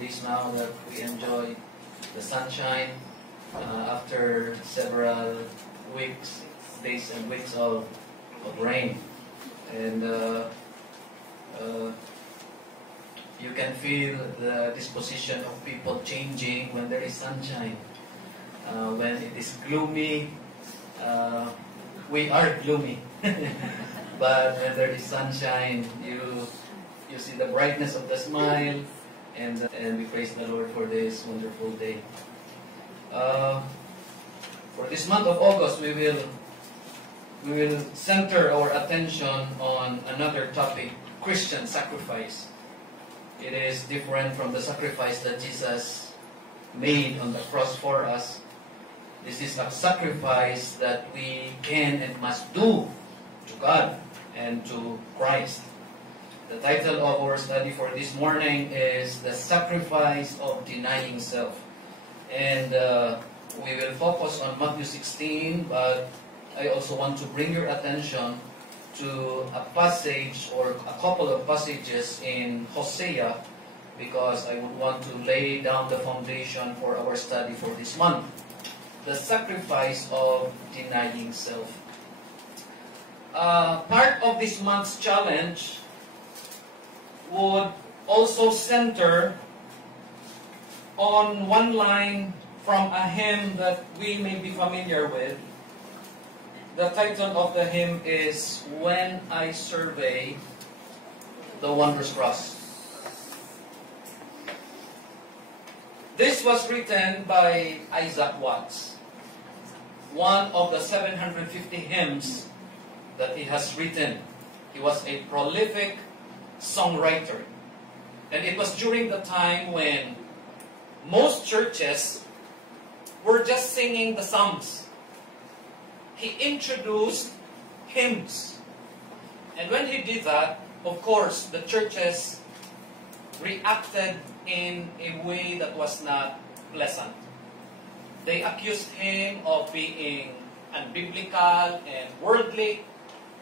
days now that we enjoy the sunshine after several weeks, days and weeks of rain. And you can feel the disposition of people changing when there is sunshine. When it is gloomy, we are gloomy. But when there is sunshine, you see the brightness of the smile, and we praise the Lord for this wonderful day. For this month of August, we will center our attention on another topic: Christian sacrifice. It is different from the sacrifice that Jesus made on the cross for us. This is a sacrifice that we can and must do to God and to Christ. The title of our study for this morning is The Sacrifice of Denying Self. And we will focus on Matthew 16, but I also want to bring your attention to a passage or a couple of passages in Hosea, because I would want to lay down the foundation for our study for this month. The sacrifice of denying self. Part of this month's challenge would also center on one line from a hymn that we may be familiar with. The title of the hymn is When I Survey the Wondrous Cross. This was written by Isaac Watts, one of the 750 hymns that he has written. He was a prolific songwriter. And it was during the time when most churches were just singing the Psalms. He introduced hymns. And when he did that, of course, the churches reacted in a way that was not pleasant. They accused him of being unbiblical and worldly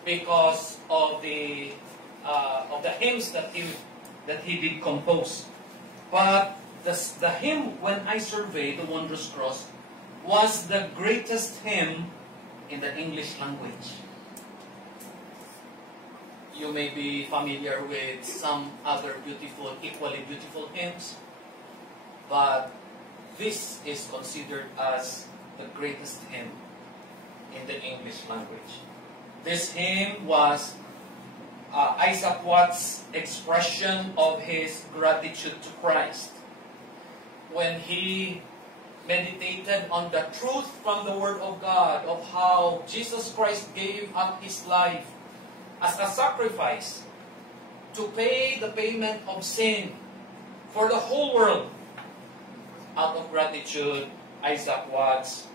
because of the hymns that he did compose. But the hymn When I Survey the Wondrous Cross was the greatest hymn in the English language. You may be familiar with some other equally beautiful hymns, but this is considered as the greatest hymn in the English language. This hymn was Isaac Watts' expression of his gratitude to Christ when he meditated on the truth from the Word of God of how Jesus Christ gave up His life as a sacrifice to pay the payment of sin for the whole world. Out of gratitude, Isaac Watts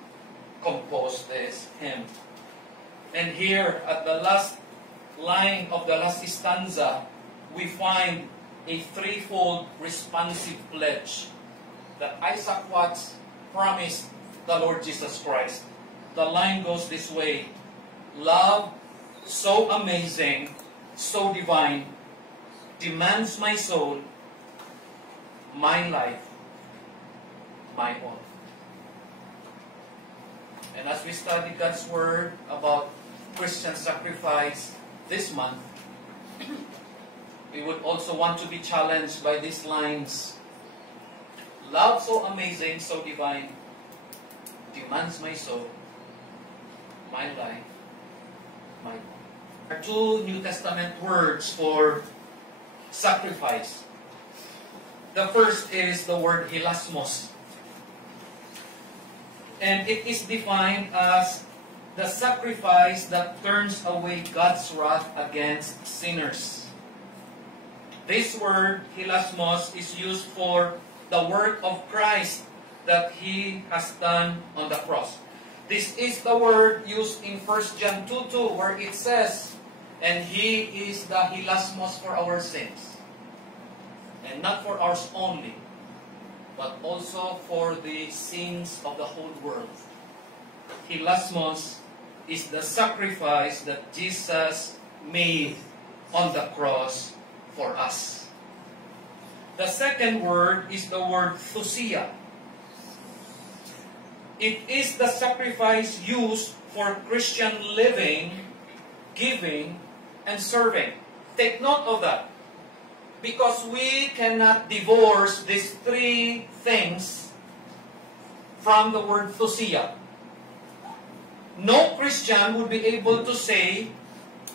composed this hymn. And here, at the last line of the last stanza, we find a threefold responsive pledge that Isaac Watts promised the Lord Jesus Christ. The line goes this way: love so amazing, so divine, demands my soul, my life, my own. And as we study God's Word about Christian sacrifice this month, we would also want to be challenged by these lines. Love so amazing, so divine, demands my soul, my life, my own. There are two New Testament words for sacrifice. The first is the word hilasmos. And it is defined as the sacrifice that turns away God's wrath against sinners. This word, hilasmos, is used for the work of Christ that He has done on the cross. This is the word used in 1 John 2:2, where it says, and He is the hilasmos for our sins. And not for ours only, but also for the sins of the whole world. Hilasmos is the sacrifice that Jesus made on the cross for us. The second word is the word thusia. It is the sacrifice used for Christian living, giving, and serving. Take note of that. Because we cannot divorce these three things from the word thusia. No Christian would be able to say,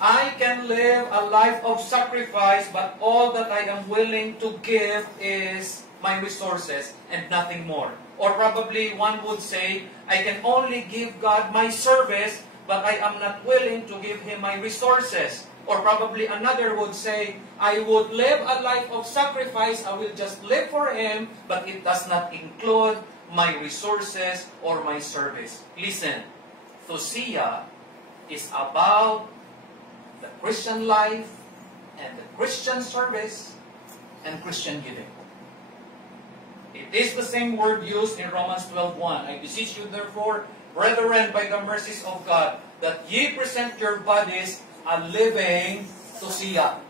I can live a life of sacrifice, but all that I am willing to give is my resources and nothing more. Or probably one would say, I can only give God my service, but I am not willing to give Him my resources. Or probably another would say, I would live a life of sacrifice, I will just live for Him, but it does not include my resources or my service. Listen, thusia is about the Christian life and the Christian service and Christian giving. It is the same word used in Romans 12:1. I beseech you therefore, brethren, by the mercies of God, that ye present your bodies a living thusia,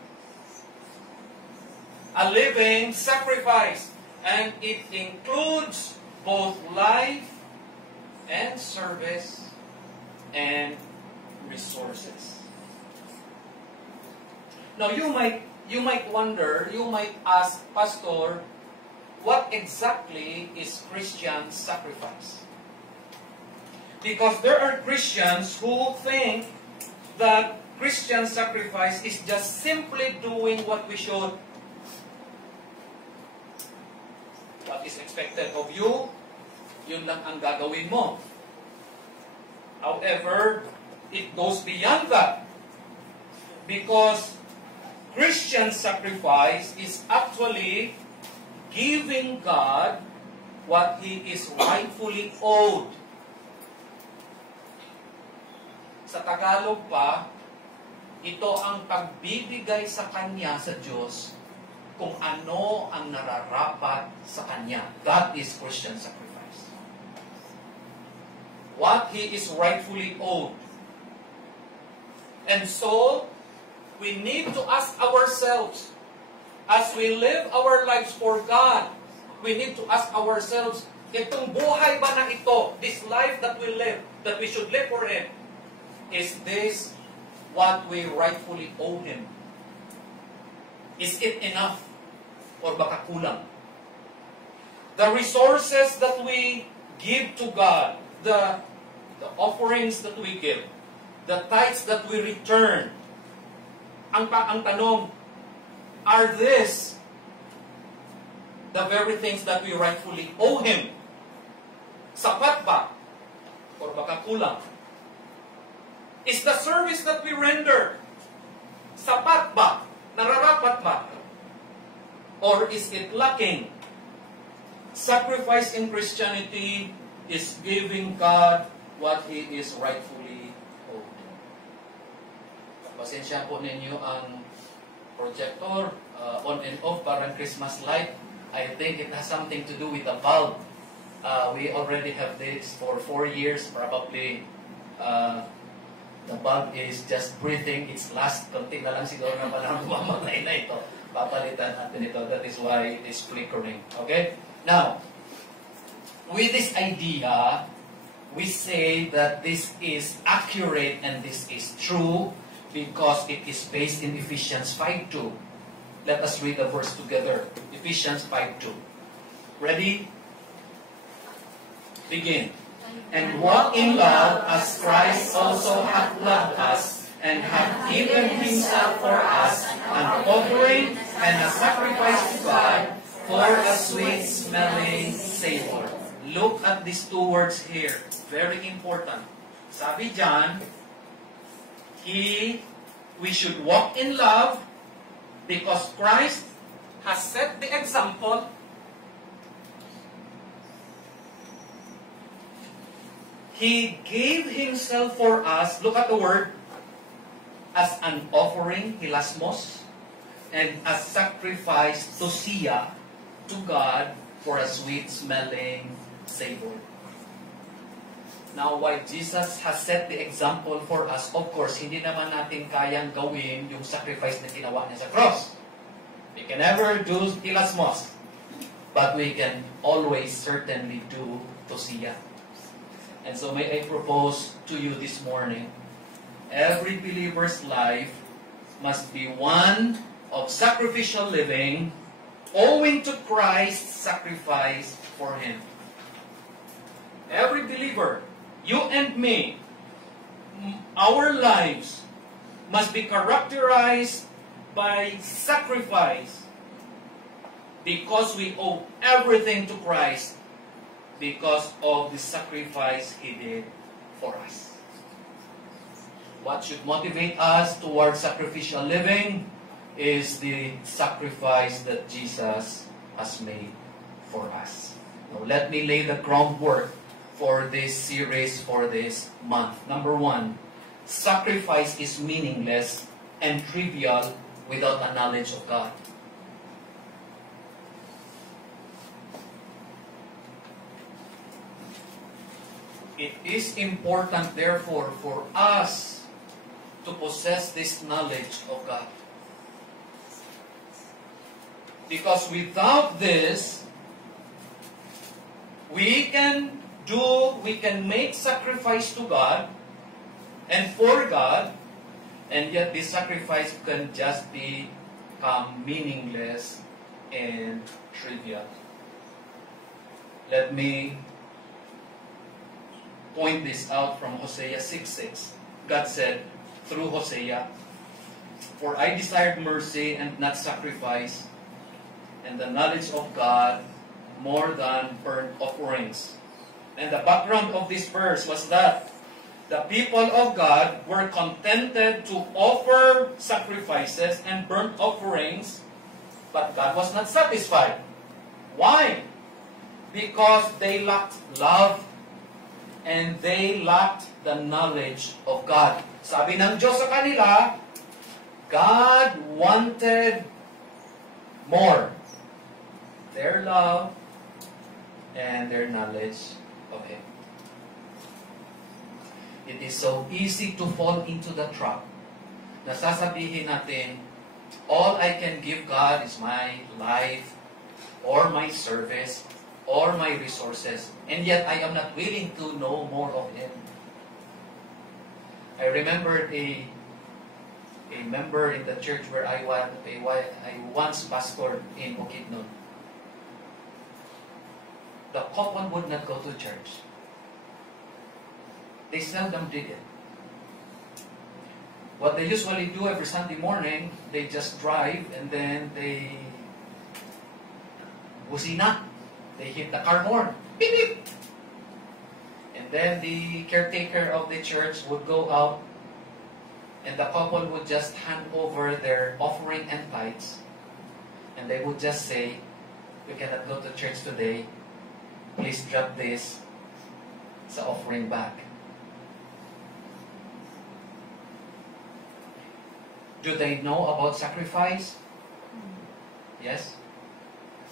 a living sacrifice, and it includes both life and service and resources. Now you might wonder, you might ask, Pastor, what exactly is Christian sacrifice? Because there are Christians who think that Christian sacrifice is just simply doing what we should. What is expected of you, yun lang ang gagawin mo. However, it goes beyond that. Because Christian sacrifice is actually giving God what He is rightfully owed. Sa Tagalog pa, ito ang pagbibigay sa Kanya sa Diyos kung ano ang nararapat sa Kanya. That is Christian sacrifice. What He is rightfully owed. And so, we need to ask ourselves, as we live our lives for God, we need to ask ourselves, itong buhay ba na ito, this life that we live, that we should live for Him, is this what we rightfully owe Him? Is it enough? Or baka kulang? The resources that we give to God, the offerings that we give, the tithes that we return, ang tanong, are this the very things that we rightfully owe Him? Sapat ba? Or baka kulang? Is the service that we render sapat ba? Nararapat ba? Or is it lacking? Sacrifice in Christianity is giving God what He is rightfully owed. Pasensya po ninyo ang projector, on and off, parang Christmas light. I think it has something to do with the bulb. We already have this for 4 years, probably. The bulb is just breathing its last. Konti na lang siguro na panahon mamatay na ito. Papalitan natin ito. That is why it is flickering. Okay? Now, with this idea, we say that this is accurate and this is true because it is based in Ephesians 5:2. Let us read the verse together. Ephesians 5:2. Ready? Begin. And walk in love as Christ also hath loved us, and hath given Himself for us, an offering and a sacrifice to God, for a sweet-smelling savor. Look at these two words here. Very important. Sabi dyan, we should walk in love because Christ has set the example. He gave Himself for us, look at the word, as an offering, hilasmos, and a sacrifice, thusia, to God for a sweet-smelling savor. Now, while Jesus has set the example for us, of course, hindi naman natin kayang gawin yung sacrifice na ginawa niya sa cross. We can never do hilasmos. but we can always certainly do Tosiya. And so may I propose to you this morning, every believer's life must be one of sacrificial living, owing to Christ's sacrifice for him. Every believer, you and me, our lives must be characterized by sacrifice because we owe everything to Christ because of the sacrifice he did for us. What should motivate us towards sacrificial living is the sacrifice that Jesus has made for us. Now, let me lay the groundwork for this series for this month. Number one, sacrifice is meaningless and trivial without a knowledge of God. It is important, therefore, for us to possess this knowledge of God. Because without this, we can make sacrifice to God and for God, and yet this sacrifice can just become meaningless and trivial. Let me point this out from Hosea 6:6. God said through Hosea, "For I desired mercy and not sacrifice, and the knowledge of God more than burnt offerings." And the background of this verse was that the people of God were contented to offer sacrifices and burnt offerings, but God was not satisfied. Why? Because they lacked love and they lacked the knowledge of God. Sabi ng Diyos sa kanila, God wanted more. Their love and their knowledge of Him. It is so easy to fall into the trap na sasabihin natin, all I can give God is my life or my service or my resources, and yet I am not willing to know more of Him. I remember a member in the church where I once pastored in Bukidnon. The couple would not go to church. They seldom did it. What they usually do every Sunday morning, they just drive and then they busina. They hit the car horn. Beep, beep. And then the caretaker of the church would go out and the couple would just hand over their offering and tithes. And they would just say, "You cannot go to church today. Please drop this sa offering bag." Do they know about sacrifice? Yes.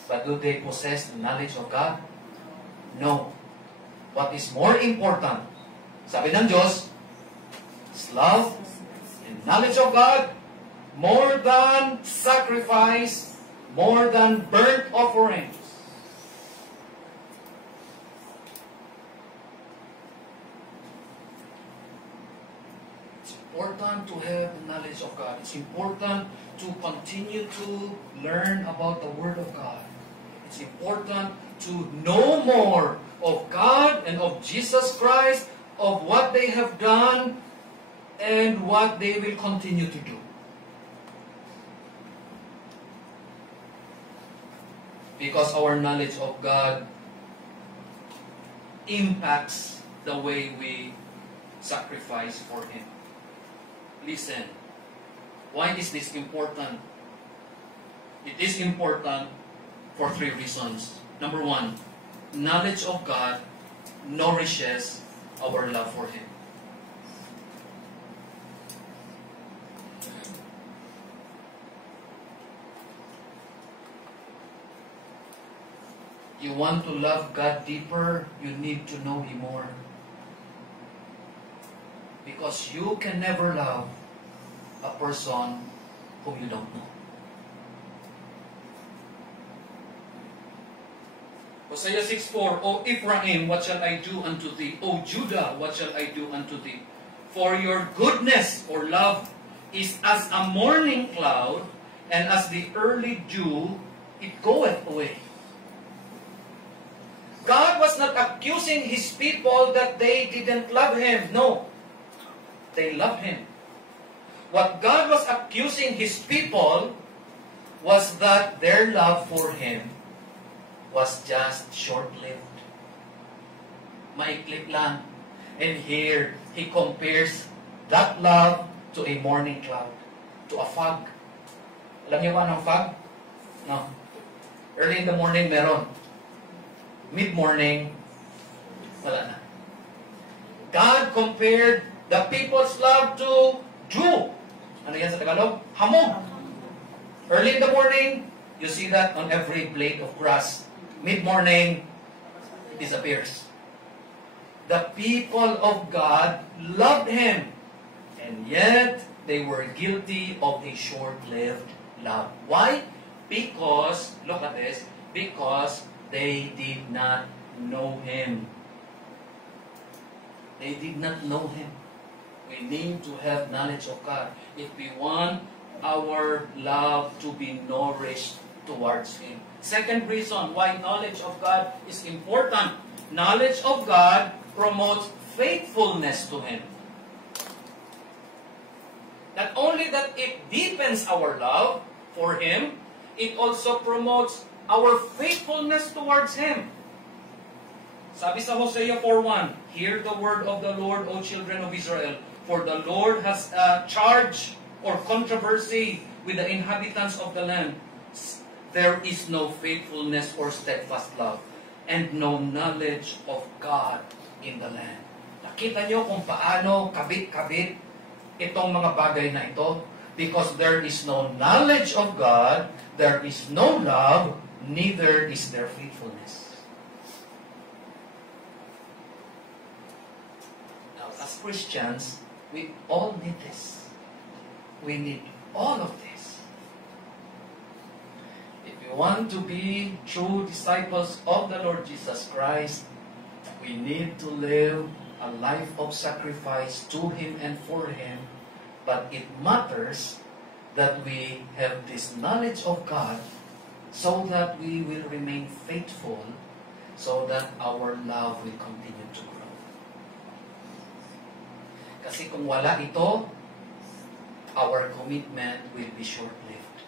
But do they possess the knowledge of God? No. What is more important? Sabi ng Diyos, is love and knowledge of God more than sacrifice, more than burnt offerings. It's important to have the knowledge of God. It's important to continue to learn about the Word of God. It's important to know more of God and of Jesus Christ, of what they have done and what they will continue to do. Because our knowledge of God impacts the way we sacrifice for Him. Listen, why is this important? It is important for 3 reasons. Number 1, knowledge of God nourishes our love for Him. You want to love God deeper, you need to know Him more. Because you can never love a person whom you don't know. Hosea 6:4, O Ephraim, what shall I do unto thee? O Judah, what shall I do unto thee? For your goodness or love is as a morning cloud, and as the early dew, it goeth away. God was not accusing His people that they didn't love Him. No. They loved Him. What God was accusing His people was that their love for Him was just short-lived. Maiklik lang. And here, He compares that love to a morning cloud, to a fog. Alam niyo ba anong fog? No. Early in the morning, meron. Mid-morning, wala na. God compared the people's love to dew. Ano yan sa Tagalog? Hamog. Early in the morning, you see that on every blade of grass. Mid-morning, it disappears. The people of God loved Him, and yet they were guilty of a short-lived love. Why? Because, look at this, because they did not know Him. They did not know Him. We need to have knowledge of God if we want our love to be nourished towards Him. Second reason why knowledge of God is important. Knowledge of God promotes faithfulness to Him. Not only that it deepens our love for Him, it also promotes our faithfulness towards Him. Sabi sa Hosea 4:1, Hear the word of the Lord, O children of Israel, for the Lord has a charge or controversy with the inhabitants of the land. There is no faithfulness or steadfast love, and no knowledge of God in the land. Nakita nyo kung paano kabit-kabit itong mga bagay na ito? Because there is no knowledge of God, there is no love, neither is there faithfulness. Now, as Christians, we all need this. We need all of this. If we want to be true disciples of the Lord Jesus Christ, we need to live a life of sacrifice to Him and for Him. But it matters that we have this knowledge of God so that we will remain faithful, so that our love will continue to grow. Kasi kung wala ito, our commitment will be short-lived.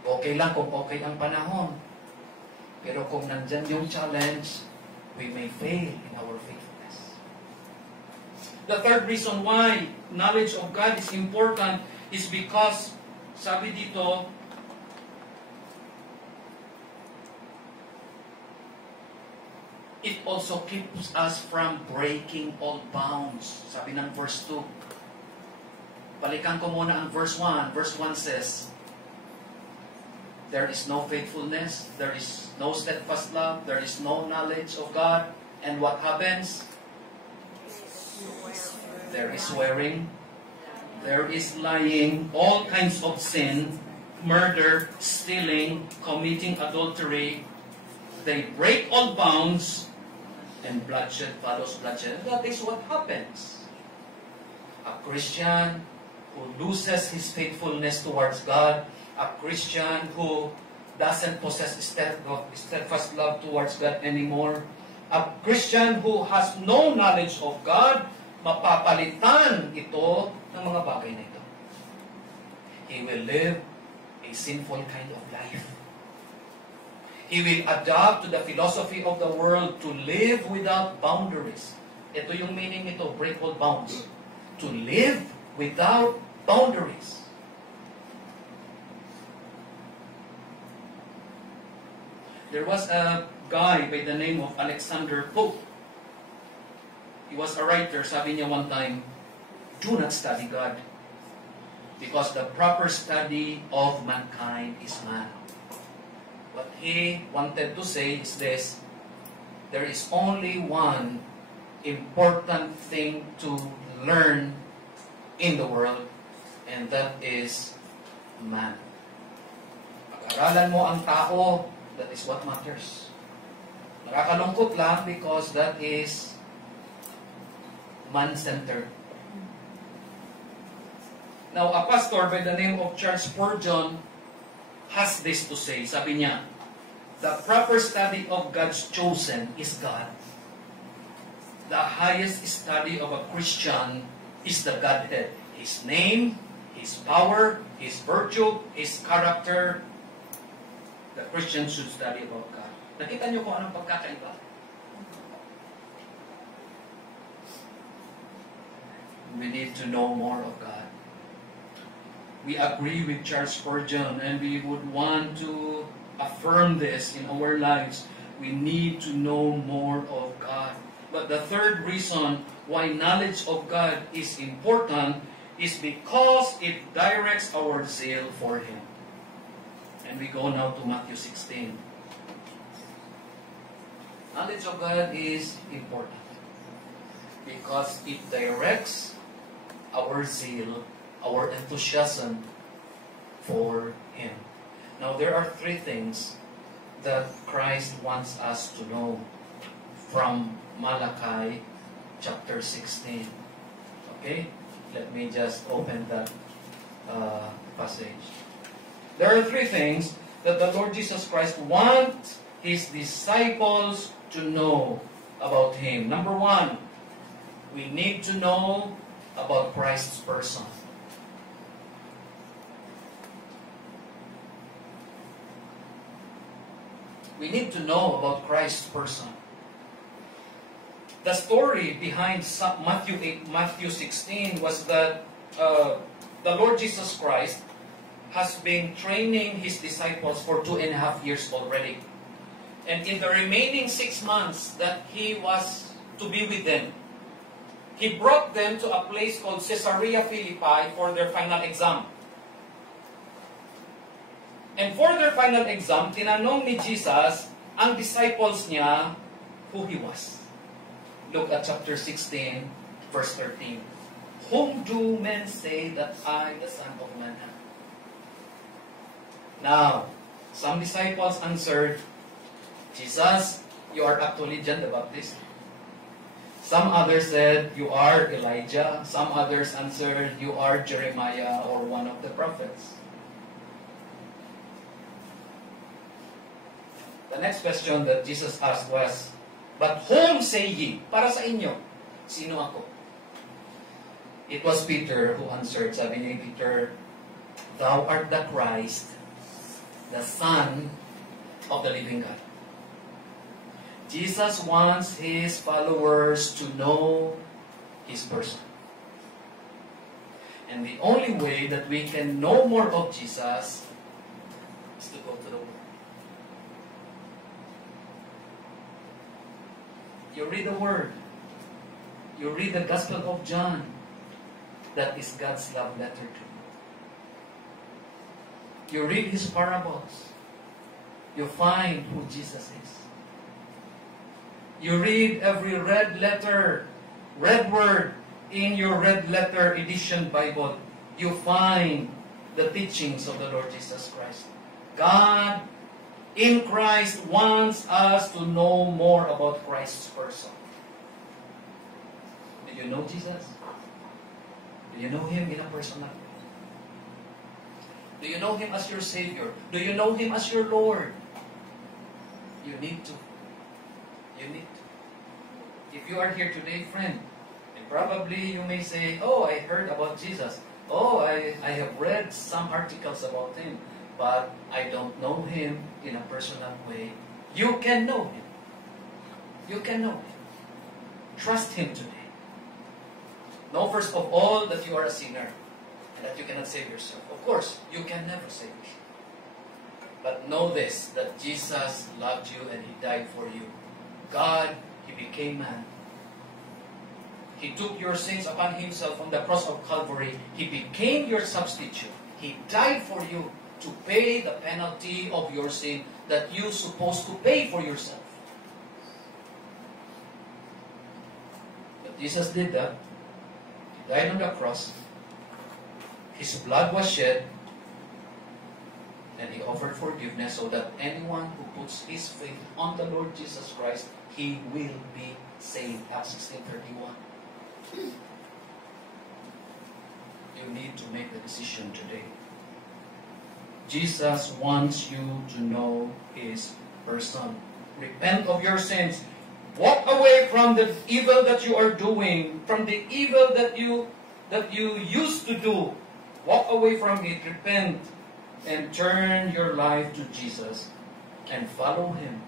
Okay lang kung okay ang panahon. Pero kung nandyan yung challenge, we may fail in our faithfulness. The third reason why knowledge of God is important is because, sabi dito, it also keeps us from breaking all bounds. Sabi ng verse 2. Balikan ko muna ang verse 1. Verse 1 says, there is no faithfulness, there is no steadfast love, there is no knowledge of God. And what happens? There is swearing, there is lying, all kinds of sin, murder, stealing, committing adultery. They break all bounds, and bloodshed follows bloodshed. That is what happens. A Christian who loses his faithfulness towards God, a Christian who doesn't possess steadfast love towards God anymore, a Christian who has no knowledge of God, mapapalitan ito ng mga bagay na ito. He will live a sinful kind of life. He will adapt to the philosophy of the world to live without boundaries. Ito yung meaning nito, break all bounds. To live without boundaries. There was a guy by the name of Alexander Pope. He was a writer. Sabi niya one time, do not study God, because the proper study of mankind is man. What he wanted to say is this: there is only one important thing to learn in the world, and that is man. Pag-aralan mo ang tao, That is what matters. Nakakalungkot lang because that is man-centered. Now, a pastor by the name of Charles Spurgeon has this to say. Sabi niya, the proper study of God's chosen is God. The highest study of a Christian is the Godhead. His name, His power, His virtue, His character. The Christian should study about God. Nakita niyo kung anong pagkakaiba? We need to know more of God. We agree with Charles Spurgeon and we would want to affirm this in our lives. We need to know more of God. But the third reason why knowledge of God is important is because it directs our zeal for Him. And we go now to Matthew 16. Knowledge of God is important because it directs our zeal, our enthusiasm for Him. Now, there are three things that Christ wants us to know from Malachi chapter 16. Okay? Let me just open that passage. There are three things that the Lord Jesus Christ wants His disciples to know about Him. Number one, we need to know about Christ's person. We need to know about Christ's person. The story behind Matthew 16 was that the Lord Jesus Christ has been training His disciples for 2.5 years already. And in the remaining 6 months that He was to be with them, He brought them to a place called Caesarea Philippi for their final exam. And for their final exam, tinanong ni Jesus ang disciples niya who He was. Look at chapter 16, verse 13. Whom do men say that I, the Son of Man, am? Now, some disciples answered, Jesus, you are actually John the Baptist. Some others said, you are Elijah. Some others answered, you are Jeremiah or one of the prophets. The next question that Jesus asked was, but whom say ye? Para sa inyo, sino ako? It was Peter who answered. Sabi ni Peter, thou art the Christ, the Son of the living God. Jesus wants His followers to know His person. And the only way that we can know more of Jesus is to go to the Word. You read the Word. You read the Gospel of John. That is God's love letter to you. You read His parables. You find who Jesus is. You read every red word in your red letter edition Bible. You find the teachings of the Lord Jesus Christ. God in Christ wants us to know more about Christ's person. Do you know Jesus? Do you know Him in a personal way? Do you know Him as your Savior? Do you know Him as your Lord? You need to. You need to. If you are here today, friend, and probably you may say, oh, I heard about Jesus. Oh, I have read some articles about Him, but I don't know Him in a personal way. You can know Him. You can know Him. Trust Him today. Know first of all that you are a sinner and that you cannot save yourself. Of course, you can never save yourself. But know this, that Jesus loved you and He died for you. God, He became man. He took your sins upon Himself on the cross of Calvary. He became your substitute. He died for you to pay the penalty of your sin that you're supposed to pay for yourself. But Jesus did that. He died on the cross. His blood was shed. And He offered forgiveness so that anyone who puts his faith on the Lord Jesus Christ, he will be saved. Acts 16:31. You need to make the decision today. Jesus wants you to know His person. Repent of your sins. Walk away from the evil that you are doing, from the evil that you used to do. Walk away from it, repent, and turn your life to Jesus and follow Him.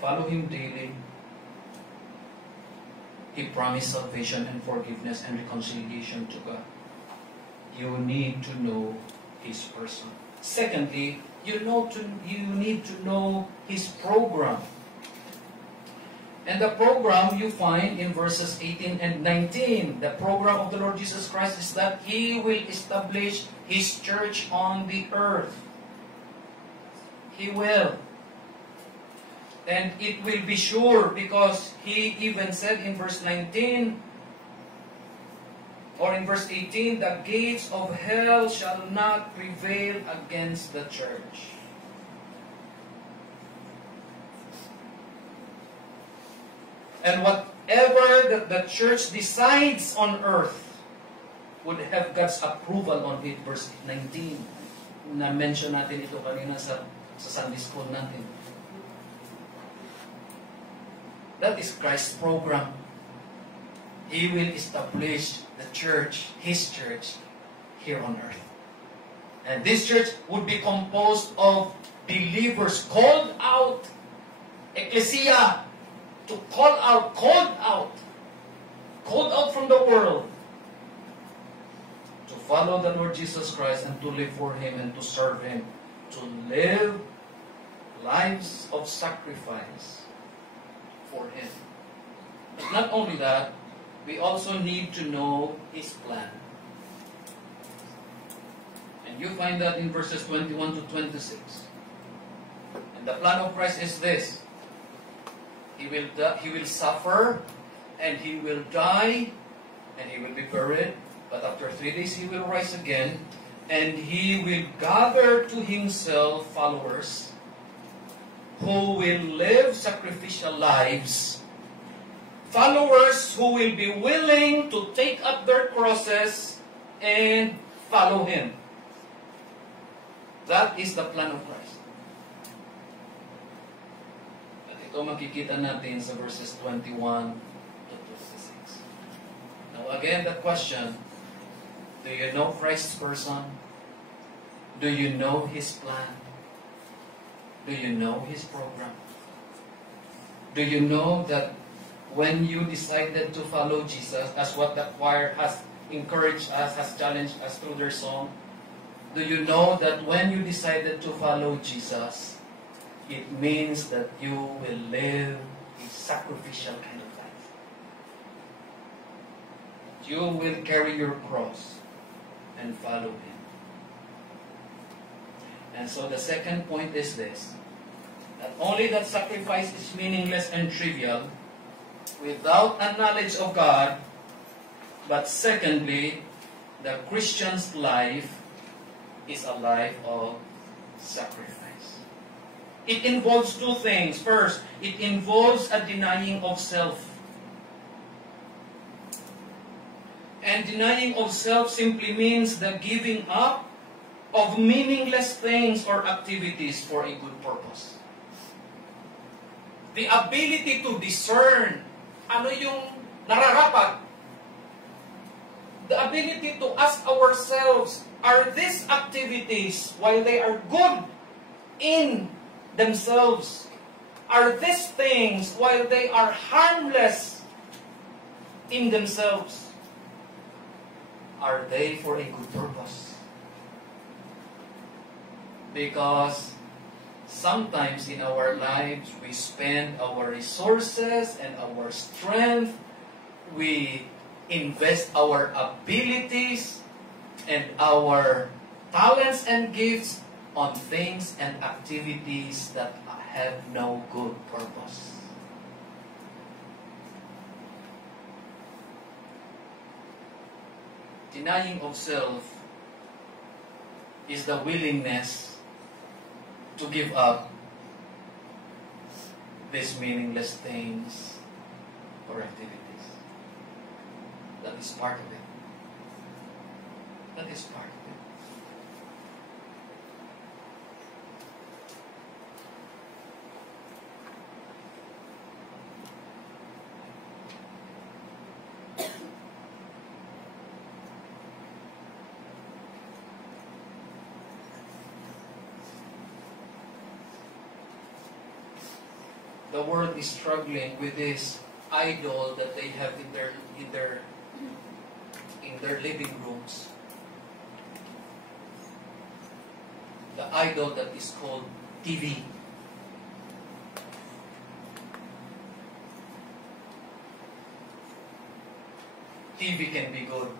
Follow Him daily. He promised salvation and forgiveness and reconciliation to God. You need to know His person. Secondly, you need to know His program. And the program you find in verses 18 and 19. The program of the Lord Jesus Christ is that He will establish His church on the earth. He will. And it will be sure because He even said in verse 19 or in verse 18, the gates of hell shall not prevail against the church. And whatever that the church decides on earth would have God's approval on it. Verse 19. Na-mention natin ito kanina sa Sunday school natin. That is Christ's program. He will establish the church, His church, here on earth. And this church would be composed of believers called out, ecclesia, to called out from the world, to follow the Lord Jesus Christ and to live for Him and to serve Him, to live lives of sacrifice for Him. But not only that, we also need to know His plan. And you find that in verses 21 to 26. And the plan of Christ is this. He will suffer, and He will die, and He will be buried. But after 3 days He will rise again, and He will gather to Himself followers who will live sacrificial lives. Followers who will be willing to take up their crosses and follow Him. That is the plan of Christ. Ito makikita natin sa verses 21 to 26. Now again, the question, do you know Christ's person? Do you know His plan? Do you know His program? Do you know that when you decided to follow Jesus, as what the choir has encouraged us, has challenged us through their song, do you know that when you decided to follow Jesus, it means that you will live a sacrificial kind of life. You will carry your cross and follow Him. And so the second point is this. Not only that sacrifice is meaningless and trivial, without a knowledge of God, but secondly, the Christian's life is a life of sacrifice. It involves two things. First, it involves a denying of self. And denying of self simply means the giving up of meaningless things or activities for a good purpose. The ability to discern ano yung nararapat. The ability to ask ourselves, are these activities, while they are good in themselves, are these things, while they are harmless in themselves, are they for a good purpose? Because sometimes in our lives, we spend our resources and our strength, we invest our abilities and our talents and gifts on things and activities that have no good purpose. Denying of self is the willingness to give up these meaningless things or activities. That is part of it. That is part of it. The world is struggling with this idol that they have in their living rooms. The idol that is called TV. TV can be good.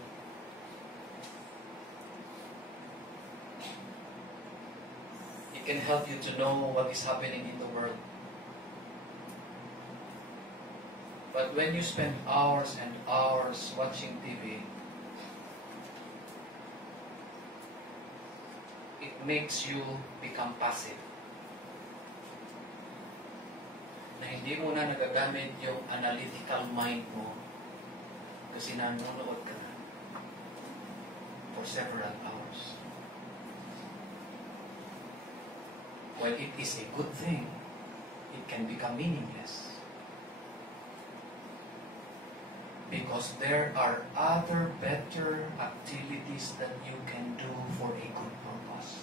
It can help you to know what is happening in the world. But when you spend hours and hours watching TV, it makes you become passive. Na hindi mo na nagagamit yung analytical mind mo kasi nanonood ka na for several hours. While it is a good thing, it can become meaningless. Because there are other better activities that you can do for a good purpose.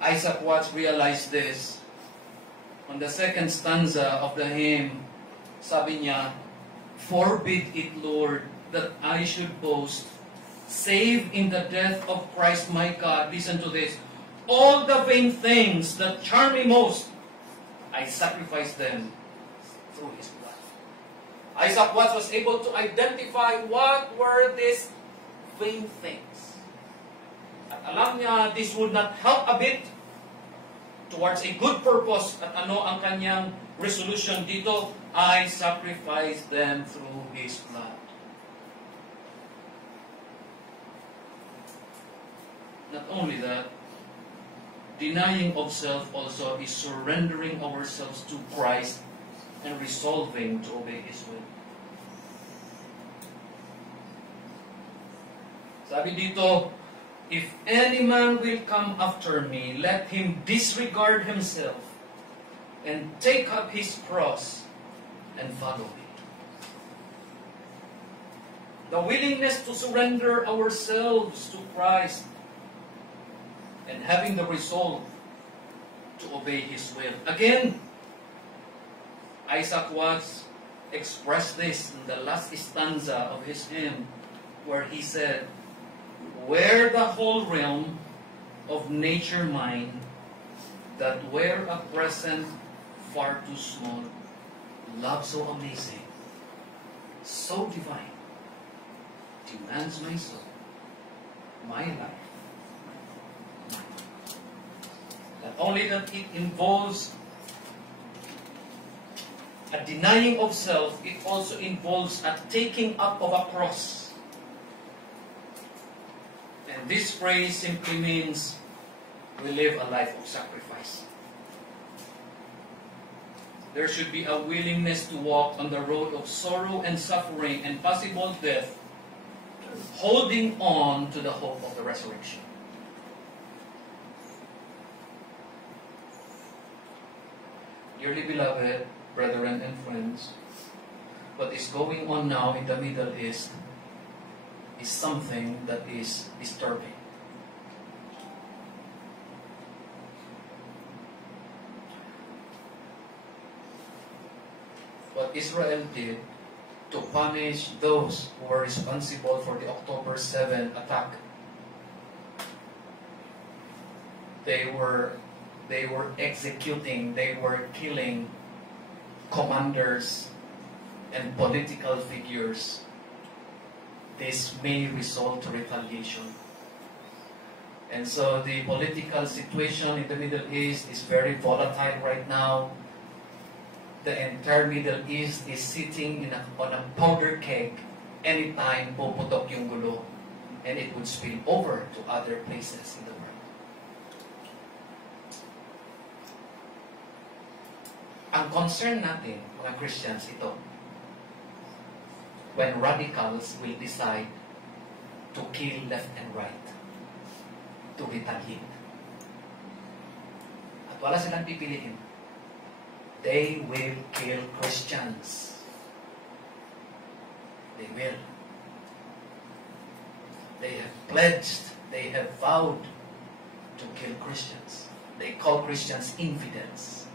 Isaac Watts realized this. On the second stanza of the hymn, sabi niya, "Forbid it, Lord, that I should boast, save in the death of Christ my God." Listen to this. "All the vain things that charm me most, I sacrifice them through His blood." Isaac Watts was able to identify what were these vain things. At alam niya, this would not help a bit towards a good purpose. At ano ang kanyang resolution dito? I sacrifice them through His blood. Not only that, denying of self also is surrendering ourselves to Christ and resolving to obey His will. Sabi dito, "If any man will come after me, let him disregard himself and take up his cross and follow me." The willingness to surrender ourselves to Christ and having the resolve to obey His will. Again, Isaac Watts expressed this in the last stanza of his hymn, where he said, "Where the whole realm of nature mine, that were at present far too small, love so amazing, so divine, demands my soul, my life." Not only that it involves a denying of self, it also involves a taking up of a cross. And this phrase simply means we live a life of sacrifice. There should be a willingness to walk on the road of sorrow and suffering and possible death, holding on to the hope of the resurrection. Dearly beloved brethren and friends, what is going on now in the Middle East is something that is disturbing. What Israel did to punish those who were responsible for the October 7 attack, they were executing, they were killing commanders and political figures. This may result to retaliation. And so the political situation in the Middle East is very volatile right now. The entire Middle East is sitting on a powder keg anytime puputok yung gulo and it would spill over to other places in the world. Ang concern natin, mga Christians, ito. When radicals will decide to kill left and right, to retaliate. At wala silang pipiliin. They will kill Christians. They will. They have pledged, they have vowed to kill Christians. They call Christians infidels.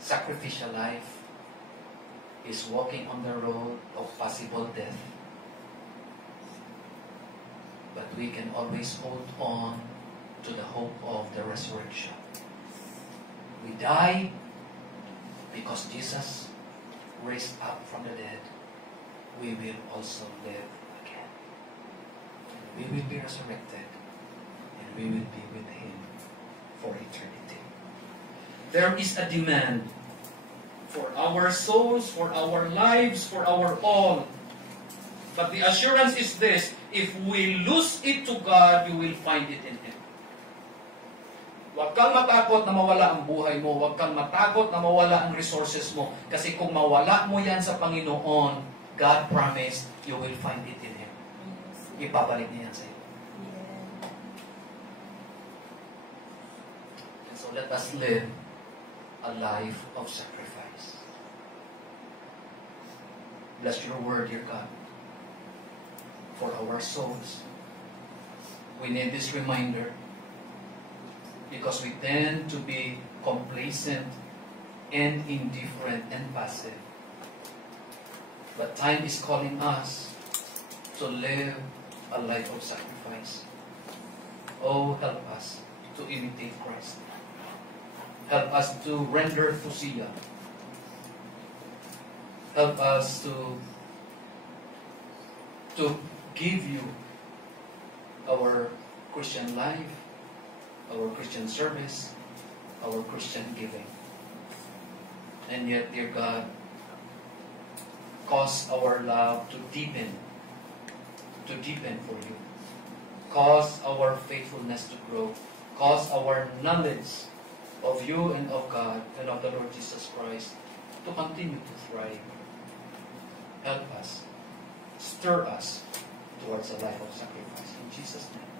Sacrificial life is walking on the road of possible death. But we can always hold on to the hope of the resurrection. We die because Jesus raised up from the dead. We will also live again. And we will be resurrected. And we will be with Him for eternity. There is a demand for our souls, for our lives, for our all. But the assurance is this: if we lose it to God, you will find it in Him. Huwag kang matakot na mawala ang buhay mo. Huwag kang matakot na mawala ang resources mo. Kasi kung mawala mo yan sa Panginoon, God promised you will find it in Him. Ipabalik niya yan sa iyo. And so let us live a life of sacrifice. Bless your word, dear God, for our souls. We need this reminder because we tend to be complacent and indifferent and passive. But time is calling us to live a life of sacrifice. Oh, help us to imitate Christ. Help us to render thusia. Help us to give you our Christian life, our Christian service, our Christian giving. And yet, dear God, cause our love to deepen for you. Cause our faithfulness to grow. Cause our knowledge of you and of God and of the Lord Jesus Christ to continue to thrive. Help us. Stir us towards a life of sacrifice. In Jesus' name.